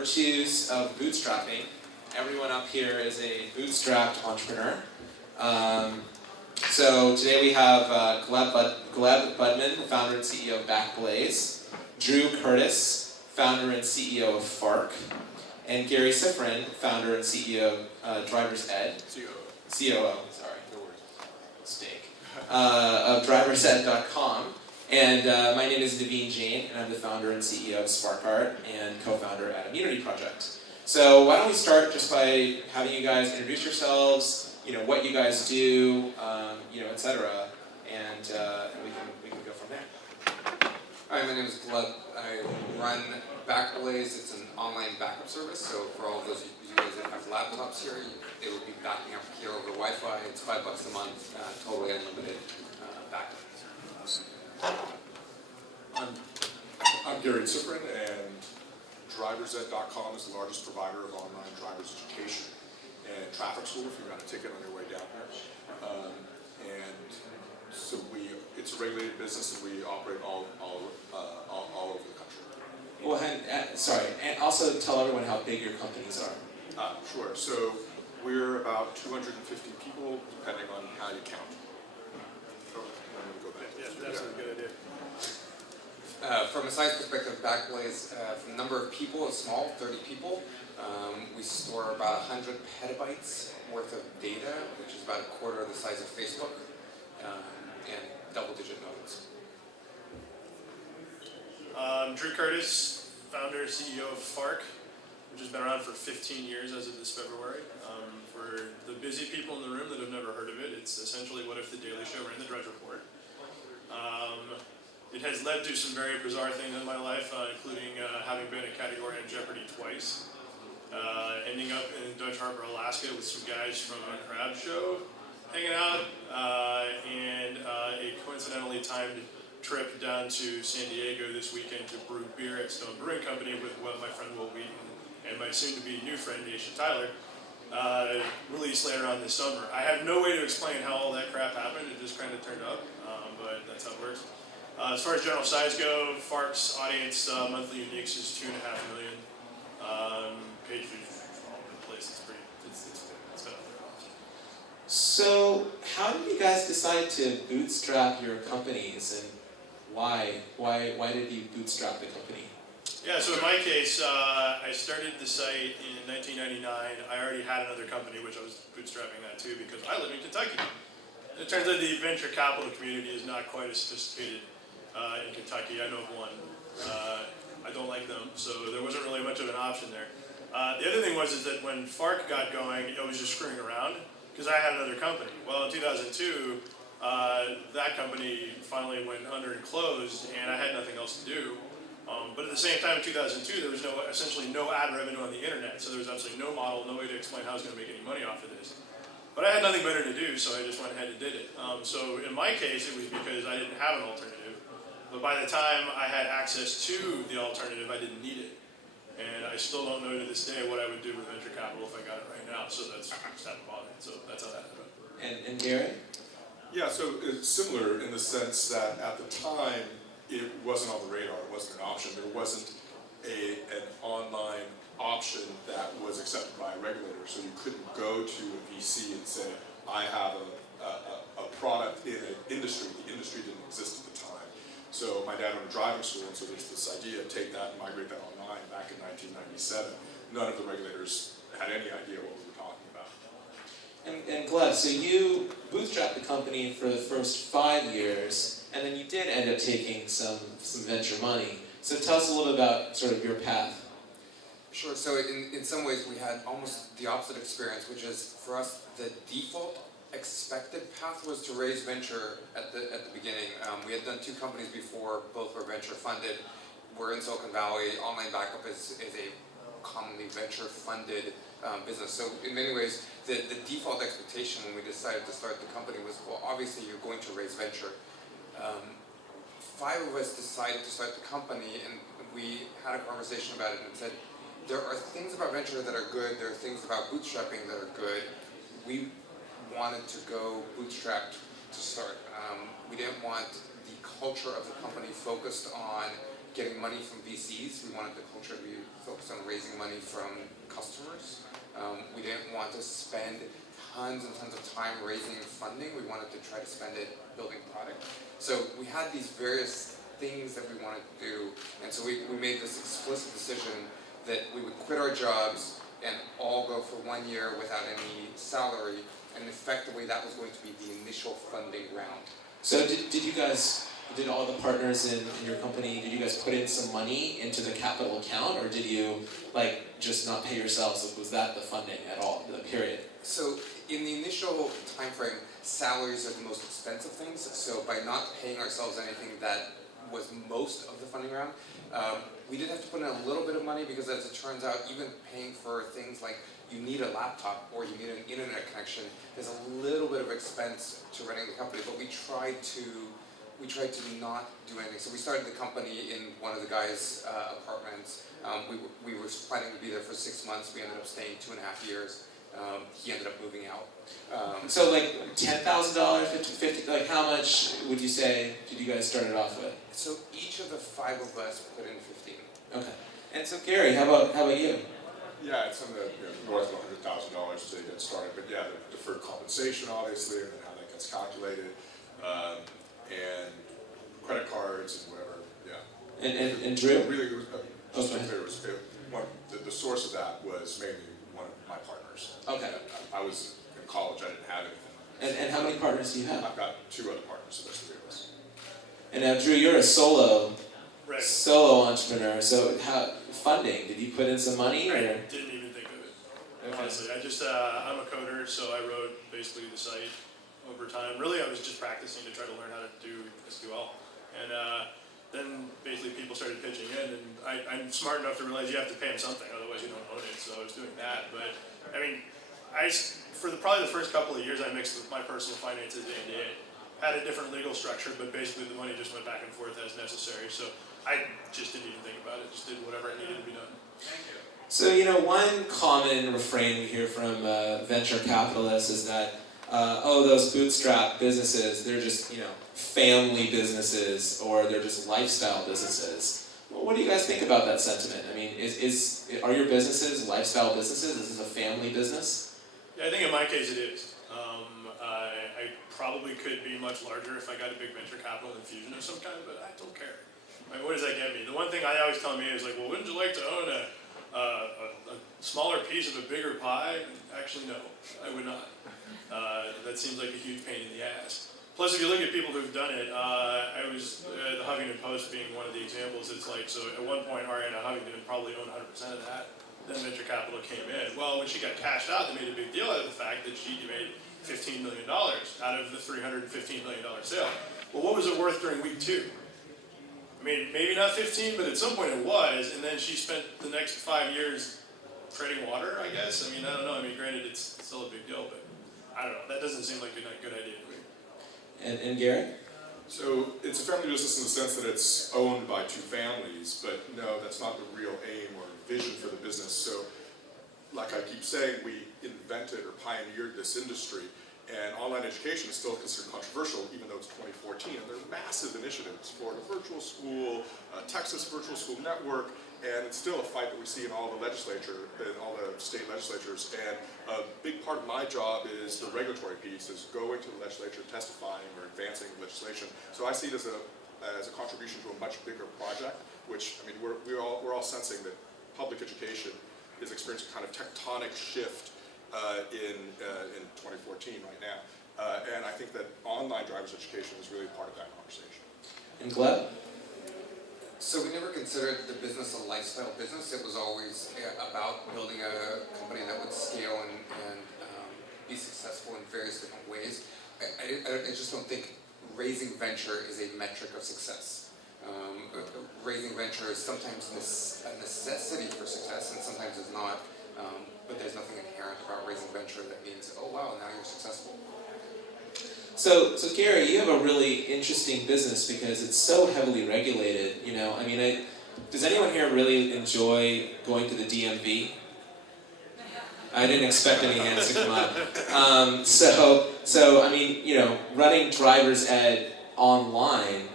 virtues of bootstrapping. Everyone up here is a bootstrapped entrepreneur. So today we have Gleb Budman, founder and CEO of Backblaze, Drew Curtis, founder and CEO of Fark, and Gary Sifrin, founder and CEO of Driver's Ed. COO, sorry. No worries. Mistake. Of driversed.com. And my name is Naveen Jain, and I'm the founder and CEO of SparkArt and co-founder at Immunity Project. So why don't we start just by having you guys introduce yourselves, what you guys do, etc., and we can go from there. Hi, my name is Gleb. I run Backblaze. It's an online backup service. So for all of those of you guys that have laptops here, they will be backing up here over Wi-Fi. It's $5 a month, totally unlimited backup. I'm Gary Sifrin, and driversed.com is the largest provider of online driver's education and traffic school if you got a ticket on your way down here. And so it's a regulated business, and we operate all over the country. Well, and also tell everyone how big your companies are. Sure. So we're about 250 people, depending on how you count. That's a good idea. From a size perspective, Backblaze, from number of people, it's small, 30 people. We store about 100 petabytes worth of data, which is about a quarter of the size of Facebook, and double-digit nodes. Drew Curtis, founder, CEO of Fark, which has been around for 15 years as of this February. For the busy people in the room that have never heard of it, it's essentially what if the Daily Show ran the Drudge Report. It has led to some very bizarre things in my life, including having been a category on Jeopardy twice, ending up in Dutch Harbor, Alaska with some guys from a crab show hanging out, and a coincidentally timed trip down to San Diego this weekend to brew beer at Stone Brewing Company with my friend Will Wheaton and my soon-to-be new friend Nation Tyler, released later on this summer. I have no way to explain how all that crap happened. It just kind of turned up, but that's how it works. As far as general size go, Fark's audience monthly uniques is 2.5 million. Page views all over the place. It's been up there. So how did you guys decide to bootstrap your companies, and why? Why did you bootstrap the company? Yeah, so in my case, I started the site in 1999. I already had another company, which I was bootstrapping that too, because I live in Kentucky. It turns out the venture capital community is not quite as sophisticated in Kentucky. I know of one. I don't like them, so there wasn't really much of an option there. The other thing was that when Fark got going, I was just screwing around because I had another company. Well, in 2002, that company finally went under and closed, and I had nothing else to do. But at the same time, in 2002, there was essentially no ad revenue on the internet, so there was absolutely no model, no way to explain how I was going to make any money off of this. But I had nothing better to do, so I just went ahead and did it. So in my case, it was because I didn't have an alternative. But by the time I had access to the alternative, I didn't need it. And I still don't know to this day what I would do with venture capital if I got it right now. So that's just haven't bothered. So that's how that happened. And Gary? Yeah, so it's similar in the sense that at the time, it wasn't on the radar. It wasn't an option. There wasn't an online option that was accepted by a regulator. So you couldn't go to a VC and say, I have a product in an industry. The industry didn't exist at the time. So my dad owned a driving school, and so there's this idea of take that and migrate that online back in 1997. None of the regulators had any idea what we were talking about. And Gleb, so you bootstrapped the company for the first 5 years, and then you did end up taking some venture money. So tell us a little about sort of your path. Sure. So in some ways, we had almost the opposite experience, which is for us the default expected path was to raise venture at the beginning. We had done 2 companies before, both were venture funded. We're in Silicon Valley. Online backup is a commonly venture funded business. So in many ways, the default expectation when we decided to start the company was, well, obviously you're going to raise venture. 5 of us decided to start the company, and we had a conversation about it and said, there are things about venture that are good, there are things about bootstrapping that are good. We wanted to go bootstrapped to start. We didn't want the culture of the company focused on getting money from VCs. We wanted the culture to be focused on raising money from customers. We didn't want to spend tons and tons of time raising funding. We wanted to try to spend it building product. So we had these various things that we wanted to do, and so we made this explicit decision that we would quit our jobs and all go for 1 year without any salary, and effectively that was going to be the initial funding round. So did all the partners in your company, did you guys put in some money into the capital account, or did you just not pay yourselves? Was that the funding at all, the period? So in the initial time frame, salaries are the most expensive things, so by not paying ourselves anything that was most of the funding round, we did have to put in a little bit of money because, as it turns out, even paying for things like you need a laptop or you need an internet connection, there's a little bit of expense to running the company, but we tried to not do anything. So we started the company in one of the guys' apartments. We were planning to be there for 6 months. We ended up staying 2.5 years. He ended up moving out. So $10,000, $50, how much would you say did you guys start it off with? So each of the 5 of us put in 15. Okay. And so Gary, how about you? Yeah, it's in the north of $100,000 to get started, but yeah, the deferred compensation obviously, and then how that gets calculated, and credit cards and whatever. Yeah. And Drew? Really, just to be clear, the source of that was mainly one of my partners. Okay. I was in college, I didn't have anything. And how many partners do you have? I've got 2 other partners, so there's 3 of us. And now, Drew, you're a solo entrepreneur. So, how funding? Did you put in some money, or? I didn't even think of it. Okay. Honestly, I'm a coder, so I wrote basically the site over time. Really, I was just practicing to try to learn how to do SQL, and then basically people started pitching in, and I'm smart enough to realize you have to pay them something, otherwise you don't own it. So I was doing that, but I mean, for probably the first couple of years, I mixed my personal finances and it had a different legal structure, but basically the money just went back and forth as necessary. So I just didn't even think about it, just did whatever it needed to be done. Thank you. So, one common refrain we hear from venture capitalists is that, those bootstrap businesses, they're just, family businesses, or they're just lifestyle businesses. Well, what do you guys think about that sentiment? I mean, are your businesses lifestyle businesses? Is this a family business? Yeah, I think in my case it is. I probably could be much larger if I got a big venture capital infusion of some kind, but I don't care. I mean, what does that get me? The one thing I always tell me is well, wouldn't you like to own a smaller piece of a bigger pie? Actually, no, I would not. That seems like a huge pain in the ass. Plus, if you look at people who've done it, I was the Huffington Post being one of the examples. It's so at one point, Ariana Huffington probably owned 100% of that. Then venture capital came in. Well, when she got cashed out, they made a big deal out of the fact that she made $15 million out of the $315 million sale. Well, what was it worth during week 2? I mean, maybe not 15, but at some point it was, and then she spent the next 5 years treading water, I guess. I mean, I don't know. I mean, granted, it's still a big deal, but I don't know. That doesn't seem like a good idea to me. And Gary? So it's a family business in the sense that it's owned by 2 families, but no, that's not the real aim or vision for the business. So, like I keep saying, we invented or pioneered this industry, and online education is still considered controversial, even though it's 2014. And there are massive initiatives, Florida Virtual School, Texas Virtual School Network, and it's still a fight that we see in all the legislature, in all the state legislatures. And a big part of my job is the regulatory piece, is going to the legislature, testifying or advancing legislation. So I see it as a contribution to a much bigger project, which, I mean, we're all sensing that public education is experiencing a kind of tectonic shift in 2014 right now. And I think that online driver's education is really part of that conversation. And Gleb? So we never considered the business a lifestyle business. It was always about building a company that would scale and be successful in various different ways. I just don't think raising venture is a metric of success. Raising venture is sometimes a necessity for success, and sometimes it's not. But there's nothing inherent about raising venture that means, oh wow, now you're successful. So Gary, you have a really interesting business because it's so heavily regulated. I mean, does anyone here really enjoy going to the DMV? I didn't expect any hands to come up. So I mean, running driver's ed online.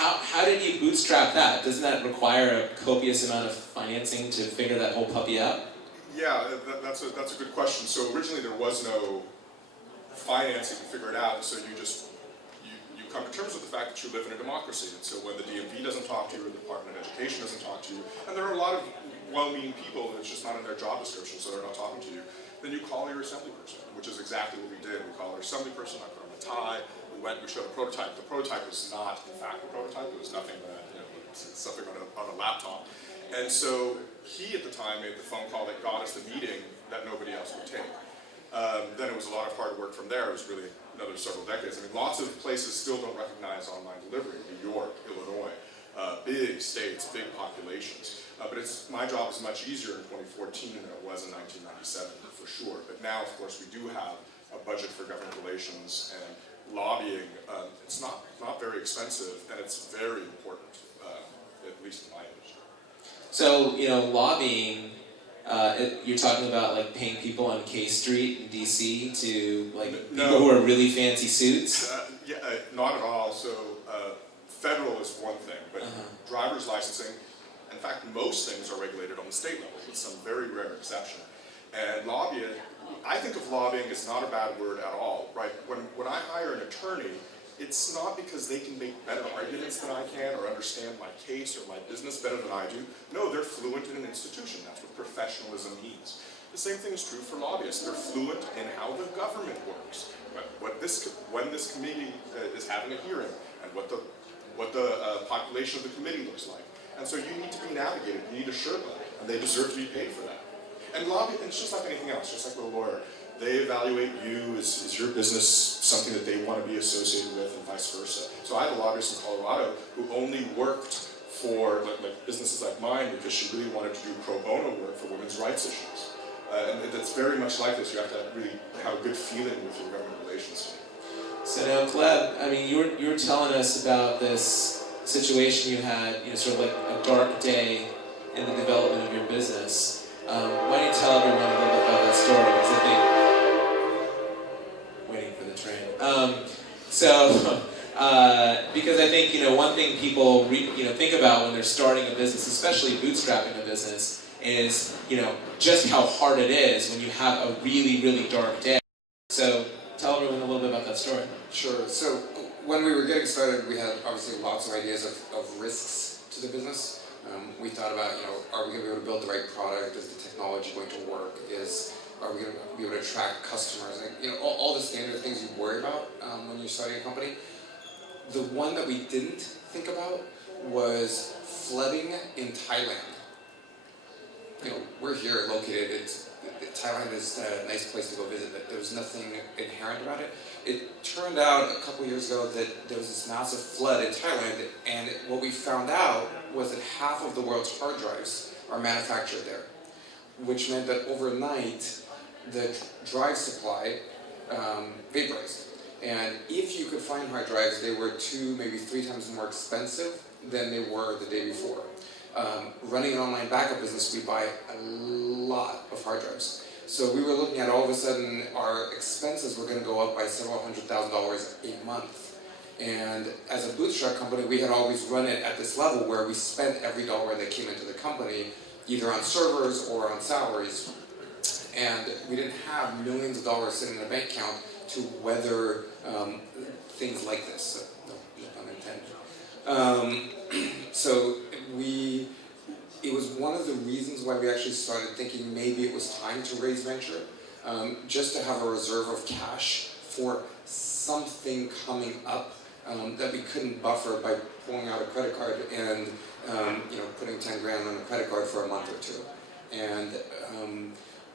how did you bootstrap that? Doesn't that require a copious amount of financing to figure that whole puppy out? Yeah, that's a good question. So originally there was no financing to figure it out, and so you come to terms with the fact that you live in a democracy. And so when the DMV doesn't talk to you, or the Department of Education doesn't talk to you, and there are a lot of well-meaning people, and it's just not in their job description, so they're not talking to you, then you call your assembly person, which is exactly what we did. We called our assembly person, I put on a tie, we showed a prototype. The prototype was not, in fact, a prototype. It was nothing but something on a laptop. And so he, at the time, made the phone call that got us the meeting that nobody else would take. Then it was a lot of hard work from there. It was really another several decades. I mean, lots of places still don't recognize online delivery. New York, Illinois, big states, big populations. But my job is much easier in 2014 than it was in 1997, for sure. But now, of course, we do have a budget for government relations and lobbying. It's not very expensive, and it's very important, at least in my industry. So, lobbying, you're talking about like paying people on K Street in DC to people who are really fancy suits? Not at all. So federal is one thing, but driver's licensing, in fact, most things are regulated on the state level, with some very rare exception. And lobbying, I think of lobbying as not a bad word at all, right? When I hire an attorney, it's not because they can make better arguments than I can or understand my case or my business better than I do. No, they're fluent in an institution. That's what professionalism means. The same thing is true for lobbyists. They're fluent in how the government works, when this committee is having a hearing, and what the population of the committee looks like. And so you need to be navigated. You need a Sherpa, and they deserve to be paid for that. And lobbying, it's just like anything else, just like with a lawyer. They evaluate you, is your business something that they want to be associated with, and vice versa. So I had a lobbyist in Colorado who only worked for like businesses like mine because she really wanted to do pro bono work for women's rights issues. And it's very much like this. You have to really have a good feeling with your government relations team. So now, Gleb, I mean, you were telling us about this situation you had, sort of like a dark day in the development of your business. Why don't you tell everyone a little bit about that story? Because I think, waiting for the train. Because I think, one thing people think about when they're starting a business, especially bootstrapping a business, is just how hard it is when you have a really, really dark day. So tell everyone a little bit about that story. Sure. So when we were getting started, we had obviously lots of ideas of risks to the business. We thought about, are we going to be able to build the right product? Is the technology going to work? Are we going to be able to attract customers? All the standard things you worry about when you're starting a company. The one that we didn't think about was flooding in Thailand. We're here located. Thailand is a nice place to go visit, but there was nothing inherent about it. It turned out a couple years ago that there was this massive flood in Thailand, and what we found out was that half of the world's hard drives are manufactured there, which meant that overnight the drive supply vaporized. And if you could find hard drives, they were 2, maybe 3 times more expensive than they were the day before. Running an online backup business, we buy a lot of hard drives. So we were looking at all of a sudden our expenses were going to go up by several $100,000 a month. And as a bootstrap company, we had always run it at this level where we spent every dollar that came into the company either on servers or on salaries. And we didn't have millions of dollars sitting in a bank account to weather things like this. So, no pun intended. So it was one of the reasons why we actually started thinking maybe it was time to raise venture, just to have a reserve of cash for something coming up that we couldn't buffer by pulling out a credit card and putting 10 grand on a credit card for a month or two. And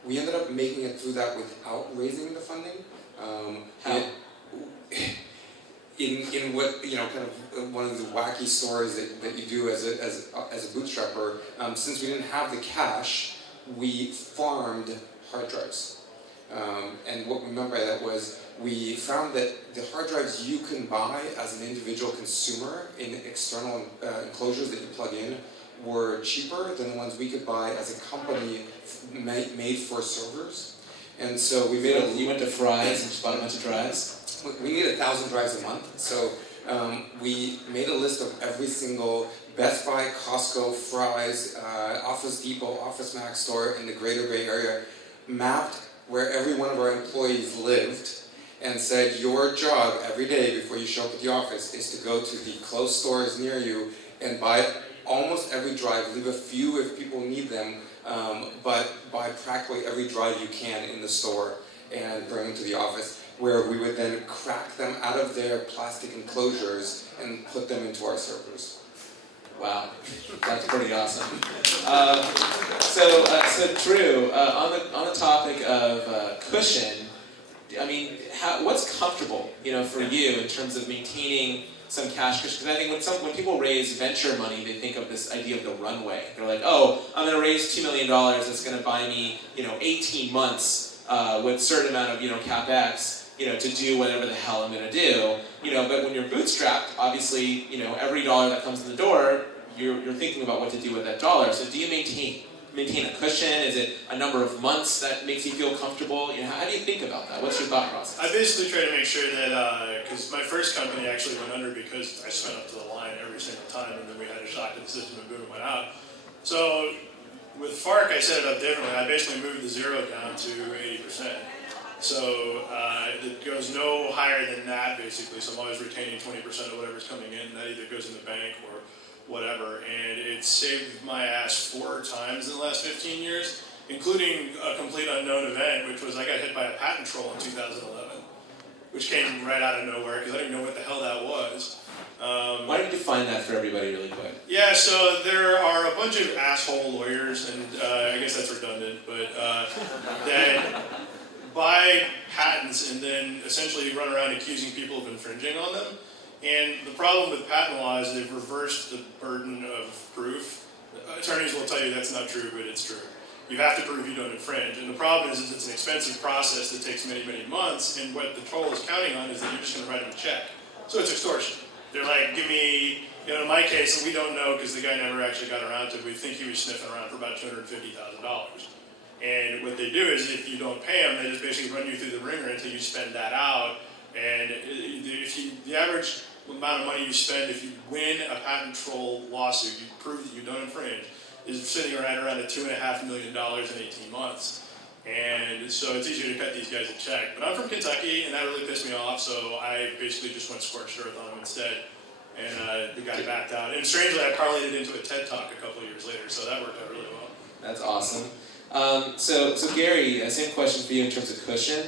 we ended up making it through that without raising the funding. How? In what kind of one of the wacky stories that you do as a bootstrapper, since we didn't have the cash, we farmed hard drives. And what we meant by that was we found that the hard drives you can buy as an individual consumer in external enclosures that you plug in were cheaper than the ones we could buy as a company made for servers. And so we made You went to Fry's and just bought a bunch of drives? We need 1,000 drives a month, so we made a list of every single Best Buy, Costco, Fry's, Office Depot, Office Max store in the Greater Bay Area, mapped where every one of our employees lived, and said your job every day before you show up at the office is to go to the close stores near you and buy almost every drive, leave a few if people need them, but buy practically every drive you can in the store and bring them to the office, where we would then crack them out of their plastic enclosures and put them into our servers. Wow, that's pretty awesome. So Drew, on the topic of cushion, I mean, what's comfortable, for you in terms of maintaining some cash cushion? Because I think when people raise venture money, they think of this idea of the runway. They're like, oh, I'm going to raise $2 million. That's going to buy me, 18 months with a certain amount of, capex, to do whatever the hell I'm going to do. But when you're bootstrapped, obviously, every dollar that comes in the door, you're thinking about what to do with that dollar. So do you maintain a cushion? Is it a number of months that makes you feel comfortable? How do you think about that? What's your thought process? I basically try to make sure that, because my first company actually went under because I spent up to the line every single time, and then we had a shock to the system and boom, it went out. So with Fark, I set it up differently. I basically moved the zero down to 80%. So it goes no higher than that, basically. So I'm always retaining 20% of whatever's coming in. That either goes in the bank or whatever. And it saved my ass 4 times in the last 15 years, including a complete unknown event, which was I got hit by a patent troll in 2011, which came right out of nowhere because I didn't know what the hell that was. Why don't you define that for everybody really quick? Yeah, so there are a bunch of asshole lawyers, and I guess that's redundant, but that buy patents and then essentially run around accusing people of infringing on them. And the problem with patent law is they've reversed the burden of proof. Attorneys will tell you that's not true, but it's true. You have to prove you don't infringe. And the problem is it's an expensive process that takes many, many months, and what the troll is counting on is that you're just going to write them a check. So it's extortion. They're like, give me, in my case, and we don't know because the guy never actually got around to it, we think he was sniffing around for about $250,000. And what they do is if you don't pay them, they just basically run you through the ringer until you spend that out. And the average amount of money you spend if you win a patent troll lawsuit, you prove that you don't infringe, is sitting right around at $2.5 million in 18 months. And so it's easier to cut these guys a check. But I'm from Kentucky, and that really pissed me off, so I basically just went scorched earth on them instead. And the guy backed out. And strangely, I parlayed it into a TED Talk a couple of years later, so that worked out really well. That's awesome. So Gary, same question for you in terms of cushion.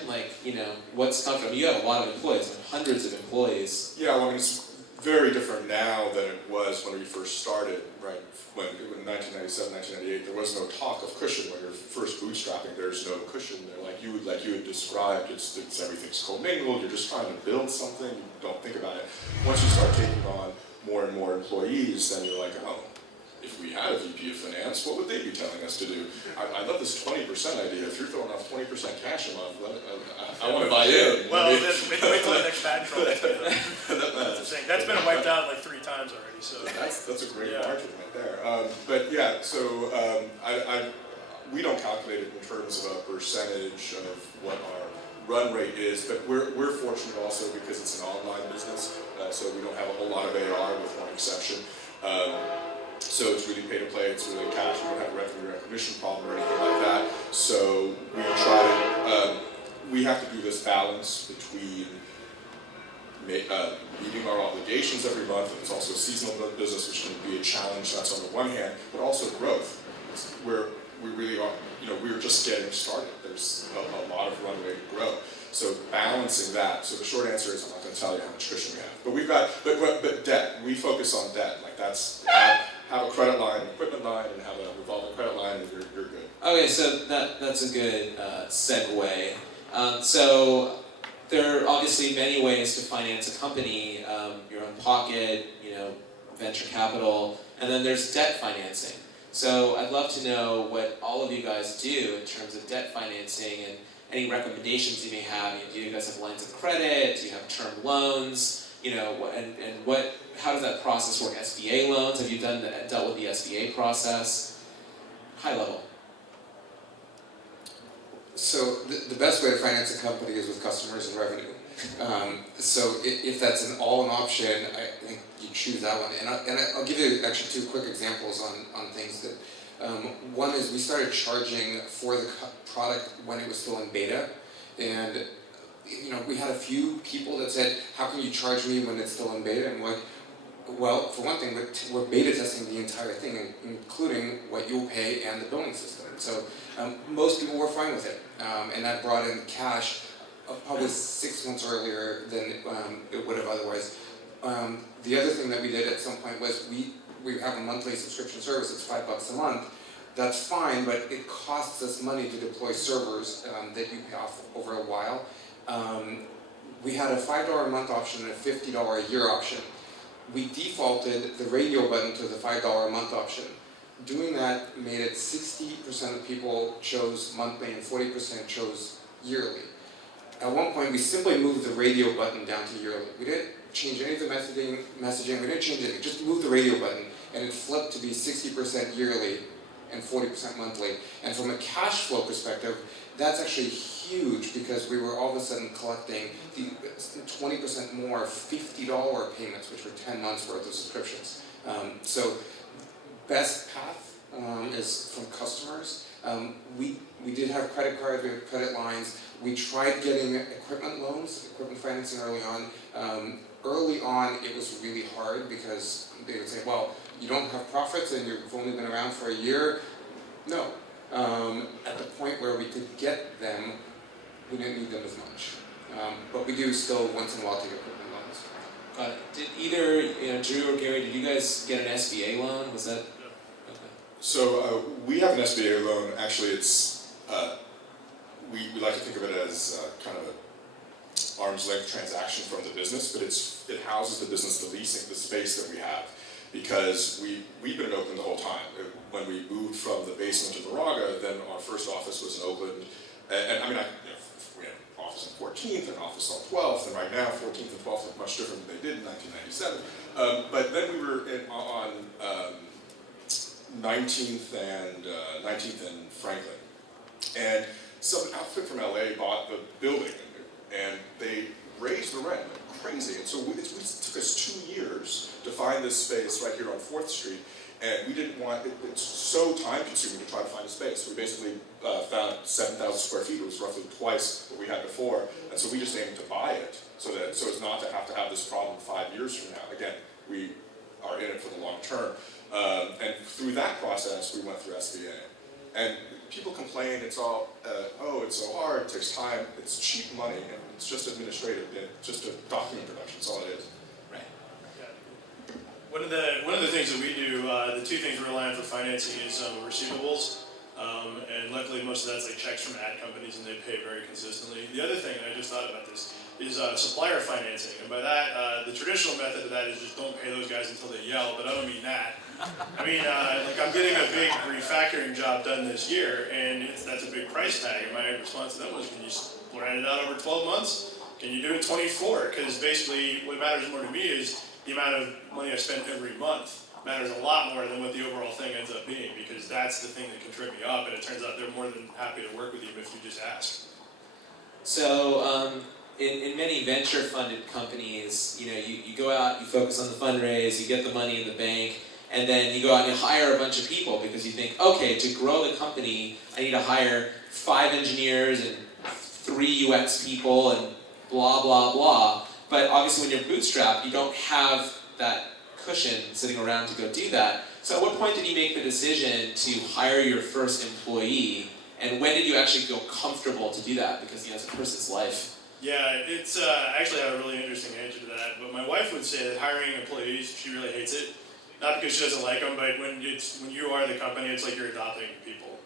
What's comfortable? You have a lot of employees, hundreds of employees. Yeah, well, it's very different now than it was when we first started, right? When in 1997, 1998, there was no talk of cushion. When you're first bootstrapping, there's no cushion there. Like you had described, it's everything's commingled. You're just trying to build something. You don't think about it. Once you start taking on more and more employees, then you're like, oh, if we had a VP of finance, what would they be telling us to do? I love this 20% idea. If you're throwing off 20% cash a month, I want to buy in. Well, wait till the next patent troll. That's been wiped out like 3 times already. So that's a great margin right there. But yeah, so we don't calculate it in terms of a percentage of what our run rate is, but we're fortunate also because it's an online business, so we don't have a whole lot of AR with one exception. So it's really pay to play, it's really cash, we don't have a revenue recognition problem or anything like that. So we try, we have to do this balance between meeting our obligations every month, and it's also a seasonal business, which can be a challenge, that's on the one hand, but also growth. We really are, we're just getting started. There's a lot of runway to grow. So balancing that, so the short answer is I'm not going to tell you how much cushion we have. But we've got, but debt, we focus on debt. Like that's, have a credit line, an equipment line, and have a revolving credit line, and you're good. Okay, so that's a good segue. So there are obviously many ways to finance a company, your own pocket, venture capital, and then there's debt financing. So I'd love to know what all of you guys do in terms of debt financing and any recommendations you may have. Do you guys have lines of credit? Do you have term loans? How does that process work? SBA loans? Have you dealt with the SBA process? High level. So the best way to finance a company is with customers and revenue. So if that's an option, I think you choose that one. And I'll give you actually 2 quick examples on things that. One is we started charging for the product when it was still in beta, and we had a few people that said, "How can you charge me when it's still in beta?" And like, well, for one thing, we're beta testing the entire thing, including what you'll pay and the billing system. So most people were fine with it, and that brought in cash probably 6 months earlier than it would have otherwise. The other thing that we did at some point was we have a monthly subscription service. It's $5 a month. That's fine, but it costs us money to deploy servers that you pay off over a while. We had a $5 a month option and a $50 a year option. We defaulted the radio button to the $5 a month option. Doing that made it 60% of people chose monthly and 40% chose yearly. At one point, we simply moved the radio button down to yearly. We didn't change any of the messaging, we didn't change anything, just moved the radio button, and it flipped to be 60% yearly and 40% monthly. And from a cash flow perspective, that's actually huge because we were all of a sudden collecting the 20% more $50 payments, which were 10 months worth of subscriptions. So best path is from customers. We did have credit cards, we had credit lines. We tried getting equipment loans, equipment financing early on. Early on, it was really hard because they would say, well, you don't have profits and you've only been around for a year. No. At the point where we could get them, we didn't need them as much. But we do still once in a while take equipment loans. Got it. Did either Drew or Gary, did you guys get an SBA loan? Was that? Okay. So we have an SBA loan. Actually, it's we like to think of it as kind of a arm's length transaction from the business, but it houses the business, the leasing, the space that we have, because we've been in Oakland the whole time. When we moved from the basement to Moraga, then our first office was in Oakland, and I mean, we had an office on 14th, an office on 12th, and right now 14th and 12th look much different than they did in 1997. But then we were on 19th and Franklin, and some outfit from LA bought the building, and they raised the rent like crazy. And so it took us 2 years to find this space right here on 4th Street, and we didn't want it's so time consuming to try to find a space. We basically found 7,000 square feet. It was roughly twice what we had before, and so we just aimed to buy it so as not to have this problem 5 years from now. Again, we are in it for the long term. And through that process, we went through SBA. And people complain, it's all, it's so hard, it takes time, it's cheap money, and it's just administrative, just a document production, that's all it is. Right. Yeah. One of the things that we do, the 2 things we rely on for financing is receivables, and luckily most of that's like checks from ad companies, and they pay very consistently. The other thing, and I just thought about this, is supplier financing, and by that, the traditional method of that is just don't pay those guys until they yell, but I don't mean that. I mean, like I'm getting a big refactoring job done this year, and that's a big price tag, and my response to them was, can you spread it out over 12 months? Can you do it 24? Because basically what matters more to me is the amount of money I spend every month matters a lot more than what the overall thing ends up being, because that's the thing that can trip me up, and it turns out they're more than happy to work with you if you just ask. So, in many venture-funded companies, you go out, you focus on the fundraise, you get the money in the bank, and then you go out and you hire a bunch of people because you think, okay, to grow the company, I need to hire 5 engineers and 3 UX people and blah, blah, blah. But obviously when you're bootstrapped, you don't have that cushion sitting around to go do that. So at what point did you make the decision to hire your first employee, and when did you actually feel comfortable to do that? Because it's a person's life. Yeah, it's I actually have a really interesting answer to that, but my wife would say that hiring employees, she really hates it. Not because she doesn't like them, but when you are the company, it's like you're adopting people.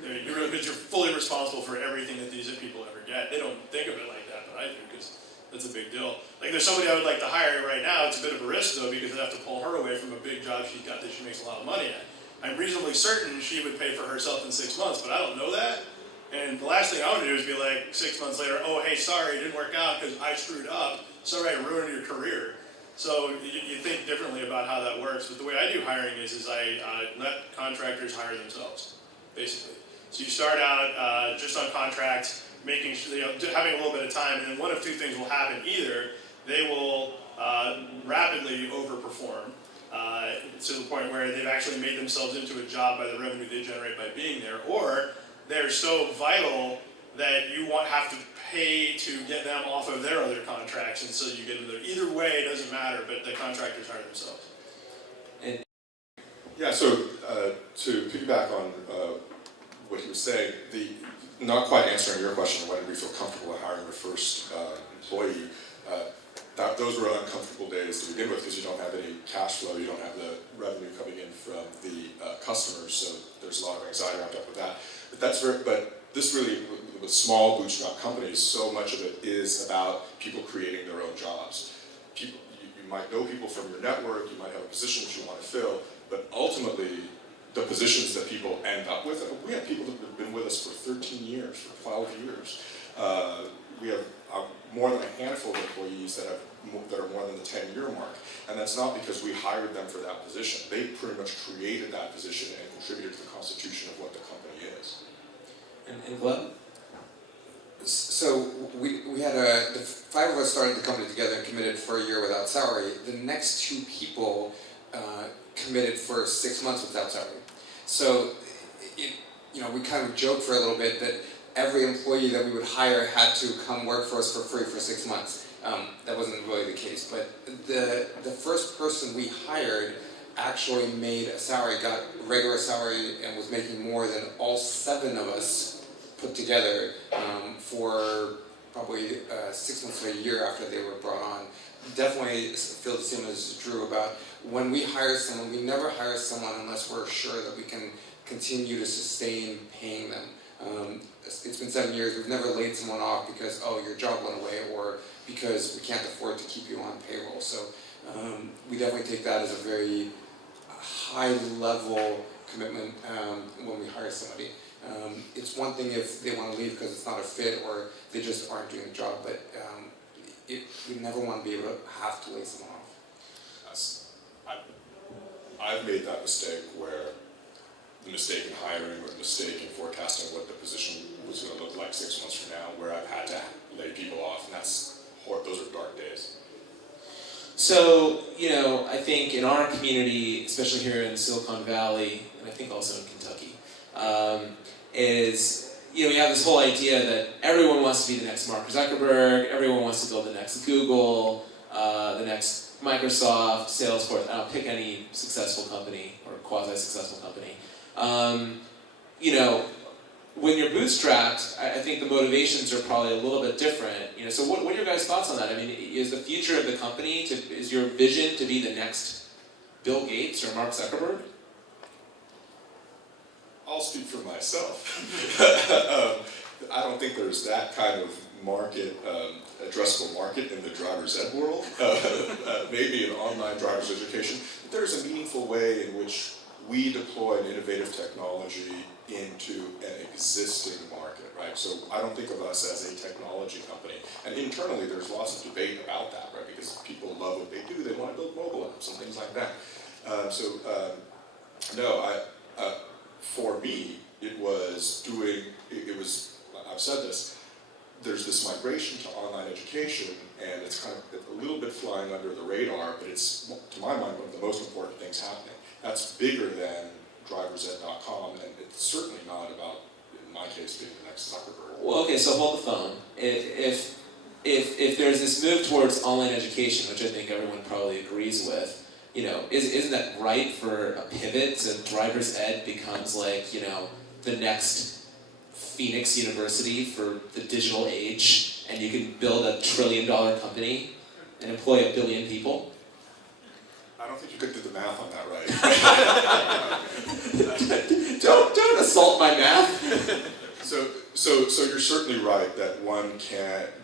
Because you're fully responsible for everything that these people ever get. They don't think of it like that, but I do, because that's a big deal. Like there's somebody I would like to hire right now. It's a bit of a risk though, because I'd have to pull her away from a big job she's got that she makes a lot of money at. I'm reasonably certain she would pay for herself in 6 months, but I don't know that. And the last thing I want to do is be like 6 months later, oh hey, sorry, it didn't work out because I screwed up. Sorry, I ruined your career. So you think differently about how that works, but the way I do hiring is I let contractors hire themselves, basically. So you start out just on contract, making sure, having a little bit of time, and then one of two things will happen. Either they will rapidly overperform to the point where they've actually made themselves into a job by the revenue they generate by being there, or they're so vital that you have to pay to get them off of their other contracts, and so you get them there. Either way, it doesn't matter, but the contractors hire themselves. Yeah, so to piggyback on what he was saying, not quite answering your question, when did we feel comfortable hiring the first employee, those were uncomfortable days to begin with because you don't have any cash flow, you don't have the revenue coming in from the customers, so there's a lot of anxiety wrapped up with that. But this really, with small bootstrap companies, so much of it is about people creating their own jobs. You might know people from your network, you might have a position that you want to fill, but ultimately, the positions that people end up with, we have people that have been with us for 13 years, for 12 years. We have more than a handful of employees that are more than the 10-year mark, and that's not because we hired them for that position. They pretty much created that position and contributed to the constitution of what the company is. And Gleb? So we had the 5 of us started the company together and committed for a year without salary. The next 2 people committed for 6 months without salary. So we kind of joked for a little bit that every employee that we would hire had to come work for us for free for 6 months. That wasn't really the case, but the first person we hired actually made a salary, got regular salary, and was making more than all 7 of us put together for probably 6 months to a year after they were brought on. Definitely feel the same as Drew about when we hire someone, we never hire someone unless we're sure that we can continue to sustain paying them. It's been 7 years, we've never laid someone off because, oh, your job went away, or because we can't afford to keep you on payroll. So we definitely take that as a very high level commitment when we hire somebody. It's one thing if they want to leave because it's not a fit or they just aren't doing the job, but we never want to be able to have to lay someone off. I've made that mistake where the mistake in hiring or the mistake in forecasting what the position was going to look like 6 months from now, where I've had to lay people off, and those are dark days. So, I think in our community, especially here in Silicon Valley, and I think also in Kentucky, we have this whole idea that everyone wants to be the next Mark Zuckerberg, everyone wants to build the next Google, the next Microsoft, Salesforce. I don't pick any successful company or quasi-successful company. When you're bootstrapped, I think the motivations are probably a little bit different. So what are your guys' thoughts on that? I mean, is the future of the company, is your vision to be the next Bill Gates or Mark Zuckerberg? I'll speak for myself. I don't think there's that kind of addressable market in the driver's ed world. Maybe in online driver's education. But there's a meaningful way in which we deploy an innovative technology into an existing market, right? So I don't think of us as a technology company. And internally, there's lots of debate about that, right? Because people love what they do. They want to build mobile apps and things like that. For me, I've said this, there's this migration to online education, and it's kind of a little bit flying under the radar, but it's, to my mind, one of the most important things happening. That's bigger than driversed.com, and it's certainly not about, in my case, being the next Zuckerberg. Well, okay, so hold the phone. If there's this move towards online education, which I think everyone probably agrees with, isn't that right for a pivot so driver's ed becomes the next Phoenix University for the digital age, and you can build $1 trillion company and employ 1 billion people? I don't think you could do the math on that right. Don't assault my math. So you're certainly right that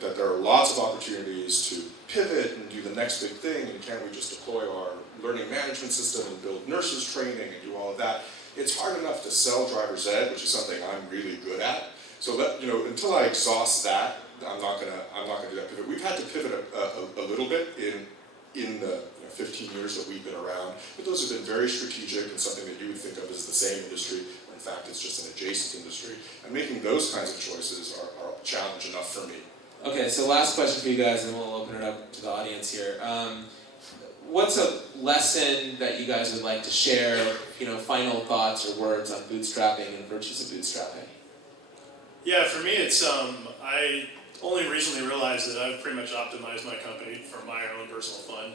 that there are lots of opportunities to pivot and do the next big thing, and can't we just deploy our learning management system and build nurses training and do all of that? It's hard enough to sell driver's ed, which is something I'm really good at. So until I exhaust that, I'm not gonna do that pivot. We've had to pivot a little bit in the 15 years that we've been around, but those have been very strategic and something that you would think of as the same industry, when in fact it's just an adjacent industry. And making those kinds of choices are a challenge enough for me. Okay, so last question for you guys, and we'll open it up to the audience here. What's a lesson that you guys would like to share, final thoughts or words on bootstrapping and virtues of bootstrapping? Yeah, for me it's, I only recently realized that I've pretty much optimized my company for my own personal fun,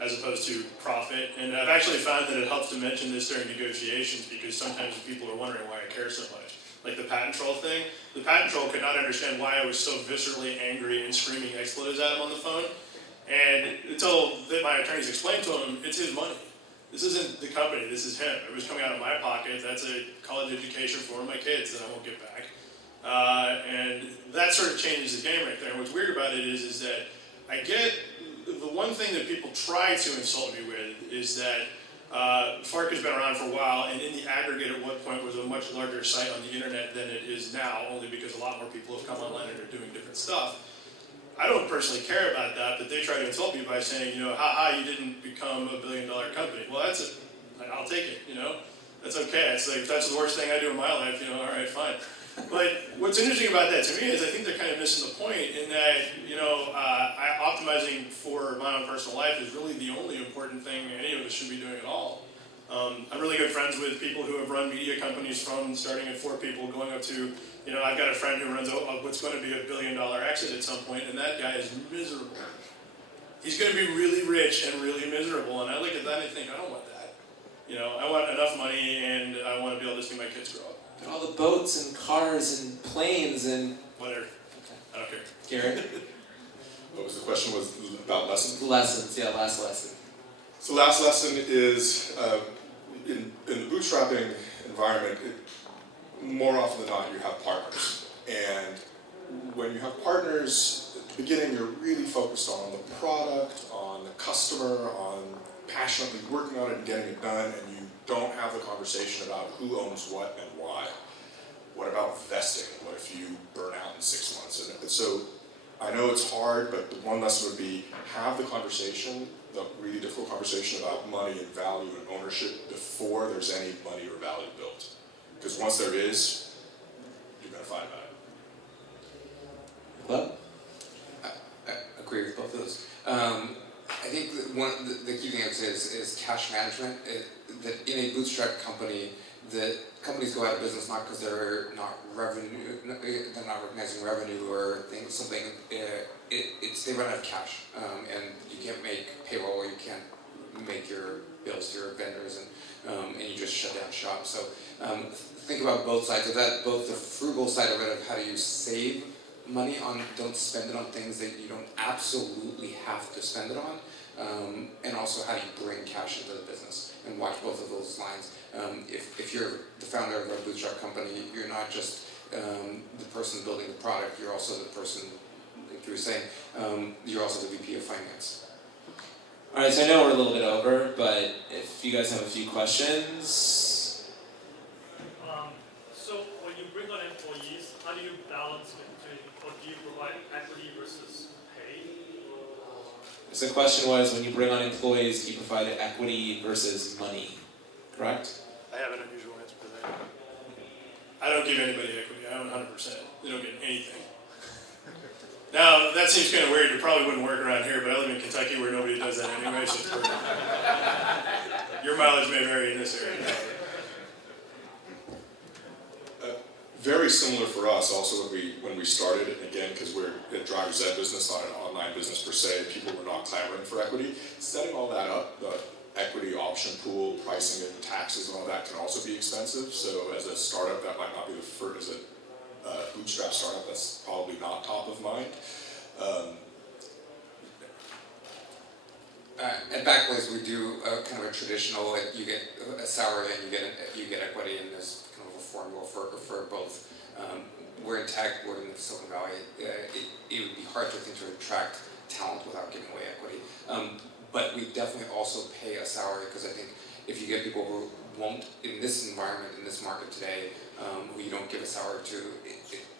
as opposed to profit. And I've actually found that it helps to mention this during negotiations, because sometimes people are wondering why I care so much. Like the patent troll thing. The patent troll could not understand why I was so viscerally angry and screaming expletives at him on the phone. And until my attorneys explained to him, it's his money. This isn't the company, this is him. It was coming out of my pocket. That's a college education for my kids that I won't get back. And that sort of changes the game right there. And what's weird about it is that I get, the one thing that people try to insult me with is that FARC has been around for a while, and in the aggregate at one point was a much larger site on the internet than it is now, only because a lot more people have come online and are doing different stuff. I don't personally care about that, but they try to insult me by saying, haha, you didn't become $1 billion company. Well, I'll take it, That's okay. It's like, if that's the worst thing I do in my life, all right, fine. But what's interesting about that to me is I think they're kind of missing the point in that, optimizing for my own personal life is really the only important thing any of us should be doing at all. I'm really good friends with people who have run media companies from starting at 4 people going up to, I've got a friend who runs what's going to be $1 billion exit at some point, and that guy is miserable. He's going to be really rich and really miserable, and I look at that and I think, I don't want that. I want enough money, and I want to be able to see my kids grow up. And all the boats and cars and planes and... Whatever. I don't care. Garrett? What was the question? Was about lessons? Lessons, yeah, last lesson. So last lesson is, in the bootstrapping environment, more often than not, you have partners. And when you have partners, at the beginning, you're really focused on the product, on the customer, on passionately working on it and getting it done, and you don't have the conversation about who owns what and why. What about vesting? What if you burn out in 6 months? And so I know it's hard, but the one lesson would be have the conversation, the really difficult conversation about money and value and ownership before there's any money or value built. Because once there is, you're going to fight about it. Well, I agree with both of those. I think that the key thing I would say is cash management. That in a bootstrap company, that companies go out of business not because they're not recognizing revenue or something. It's they run out of cash, and you can't make payroll, or you can't make your bills to your vendors, and you just shut down shop. So think about both sides of that. Both the frugal side of it, of how do you save money on, don't spend it on things that you don't absolutely have to spend it on, and also how do you bring cash into the business, and watch both of those lines. If you're the founder of a bootstrap company, you're not just the person building the product, you're also the person, like you were saying, you're also the VP of finance. alright, so I know we're a little bit over, but if you guys have a few questions... So when you bring on employees, how do you balance between, or do you provide equity versus pay? So the question was, when you bring on employees, do you provide equity versus money, correct? I have an unusual answer for that. I don't give anybody equity. I own 100%. They don't get anything. Now, that seems kind of weird. It probably wouldn't work around here, but I live in Kentucky where nobody does that anyway, so it's perfect. Your mileage may vary in this area. Very similar for us also when we started, and again, because we're a driver's ed business, not an online business per se, people were not clamoring for equity. Setting all that up, the equity option pool, pricing it, taxes and all that can also be expensive. So as a startup, that might not be the first, as a bootstrap startup, that's probably not top of mind. At Backblaze, we do kind of a traditional, like you get a salary and you get equity, and there's kind of a formula for both. We're in tech, we're in the Silicon Valley. It would be hard to think to attract talent without giving away equity. But we definitely also pay a salary, because I think if you get people who won't, in this environment, in this market today, who you don't give a salary to,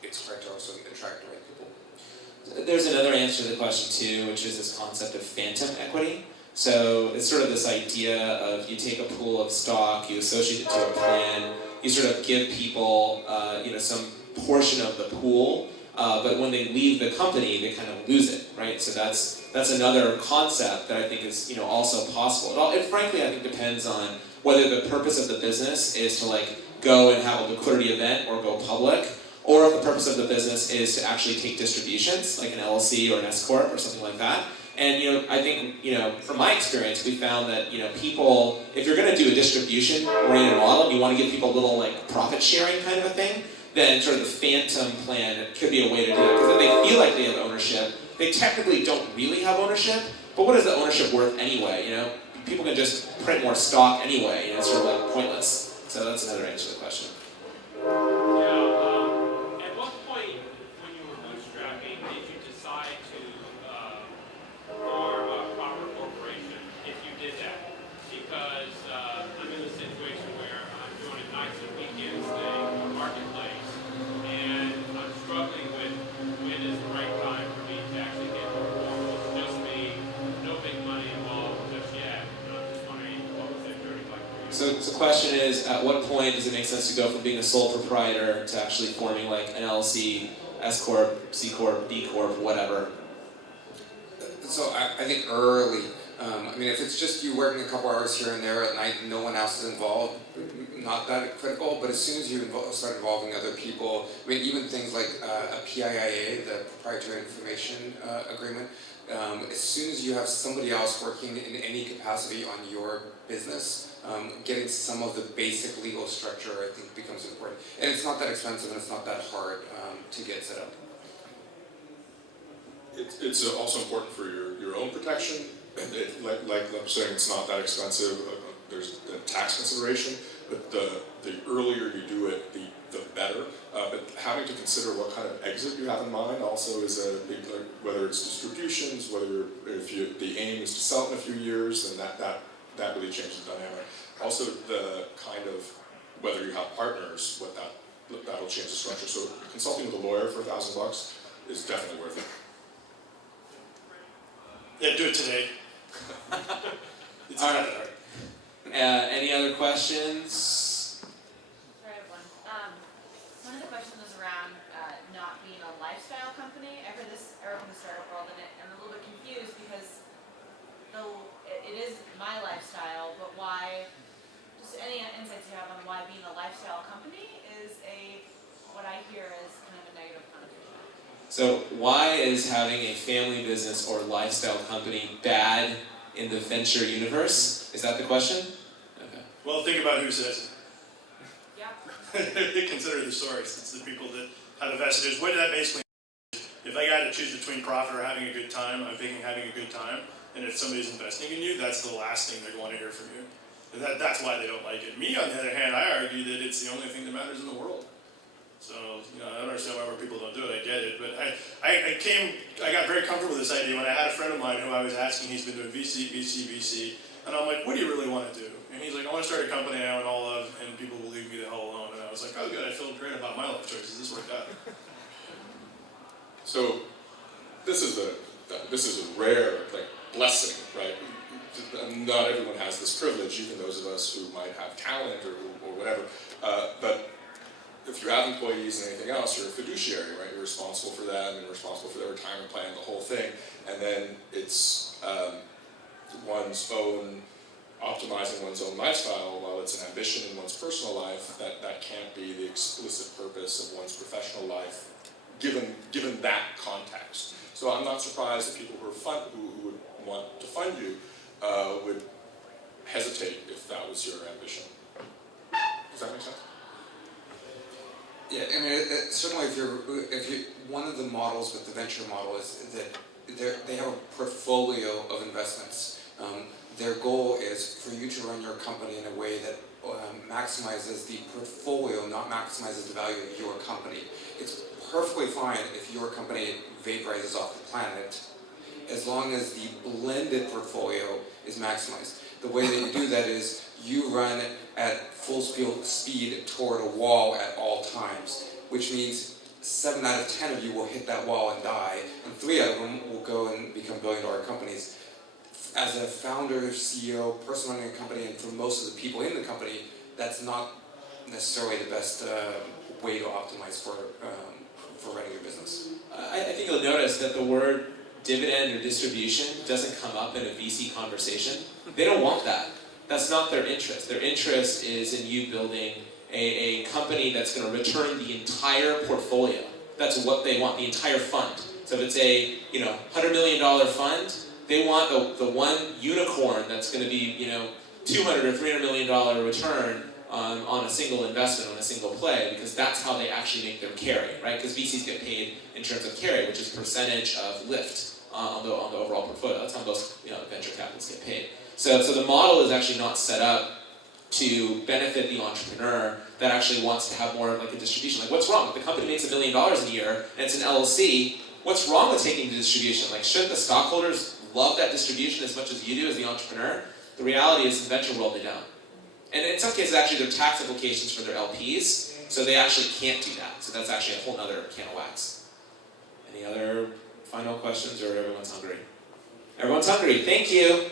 it's hard to also attract the right people. There's another answer to the question too, which is this concept of phantom equity. So it's sort of this idea of you take a pool of stock, you associate it to a plan, you sort of give people some portion of the pool, but when they leave the company, they kind of lose it, right? So that's another concept that I think is also possible. It frankly I think depends on whether the purpose of the business is to go and have a liquidity event or go public, or if the purpose of the business is to actually take distributions, like an LLC or an S corp or something like that. And I think from my experience, we found that people, if you're going to do a distribution-oriented model, you want to give people a little profit sharing kind of a thing, then sort of the phantom plan could be a way to do it. Because then they feel like they have ownership. They technically don't really have ownership, but what is the ownership worth anyway? People can just print more stock anyway. It's sort of pointless. So that's another answer to the question. At what point, when you were bootstrapping, did you decide to form a proper corporation? If you did that, because I'm in a situation where I'm doing a nights and weekends thing, a marketplace, and I'm struggling with when is the right time for me to actually get more formal. It's just me, no big money involved just yet. And I'm just wondering, what was that journey like for you? So the question is, at what point does it make sense to go from being a sole proprietor to actually forming an LLC, S corp, C corp, D corp, whatever? So I think early. If it's just you working a couple hours here and there at night and no one else is involved, not that critical. But as soon as you start involving other people, even things like a PIIA, the Proprietary Information Agreement, as soon as you have somebody else working in any capacity on your business, getting some of the basic legal structure, I think, becomes important. And it's not that expensive and it's not that hard to get set up. It's also important for your own protection. Like I'm saying, it's not that expensive. There's the tax consideration, but the earlier you do it, the better. But having to consider what kind of exit you have in mind also is a big, whether it's distributions, the aim is to sell it in a few years, then that really changes the dynamic. Also, the kind of whether you have partners, that'll change the structure. So consulting with a lawyer for $1,000 is definitely worth it. Yeah, do it today. It's All not right. that hard. Any other questions? I have one. One of the questions was around not being a lifestyle company. I've heard this from the startup world, and I'm a little bit confused because though it is my lifestyle, but why? Just any insights you have on why being a lifestyle company is what I hear is kind of a negative connotation. So why is having a family business or lifestyle company bad in the venture universe? Is that the question? Okay. Well, think about who says Yeah. it. Consider the source. It's the people that have invested. What that basically is, if I got to choose between profit or having a good time, I'm thinking having a good time. And if somebody's investing in you, that's the last thing they're going to hear from you. And that's why they don't like it. Me, on the other hand, I argue that it's the only thing that matters in the world. So, I don't understand why more people don't do it. I get it. But I got very comfortable with this idea when I had a friend of mine who I was asking, he's been doing VC. And I'm like, what do you really want to do? And he's like, I want to start a company I own all of, and people will leave me the hell alone. And I was like, oh, good. I feel great about my life choices. This worked out. So this is a rare blessing, right? Not everyone has this privilege, even those of us who might have talent or whatever. But if you have employees and anything else, you're a fiduciary, right? You're responsible for them and responsible for their retirement plan, the whole thing. And then it's optimizing one's own lifestyle. While it's an ambition in one's personal life, that can't be the explicit purpose of one's professional life, given that context. So I'm not surprised that people who would want to fund you would hesitate if that was your ambition. Does that make sense? Yeah, certainly if you one of the models with the venture model is that they have a portfolio of investments. Their goal is for you to run your company in a way that maximizes the portfolio, not maximizes the value of your company. It's perfectly fine if your company vaporizes off the planet, as long as the blended portfolio is maximized. The way that you do that is you run at full speed toward a wall at all times, which means 7 out of 10 of you will hit that wall and die, and 3 out of them will go and become billion-dollar companies. as a founder, CEO, person running a company, and for most of the people in the company, that's not necessarily the best way to optimize for running your business. I think you'll notice that the word dividend or distribution doesn't come up in a VC conversation. They don't want that. That's not their interest. Their interest is in you building a company that's going to return the entire portfolio. That's what they want, the entire fund. So if it's a $100 million fund, they want the one unicorn that's going to be $200 or $300 million return on a single investment, on a single play, because that's how they actually make their carry, right? Because VCs get paid in terms of carry, which is percentage of lift on the overall portfolio. That's how most venture capitalists get paid. So the model is actually not set up to benefit the entrepreneur that actually wants to have more of like a distribution. Like, what's wrong? If the company makes $1 million a year and it's an LLC, what's wrong with taking the distribution? Like, shouldn't the stockholders love that distribution as much as you do as the entrepreneur? The reality is in venture world they don't. And in some cases, actually, there are tax implications for their LPs, so they actually can't do that. So that's actually a whole other can of wax. Any other final questions, or everyone's hungry? Everyone's hungry. Thank you.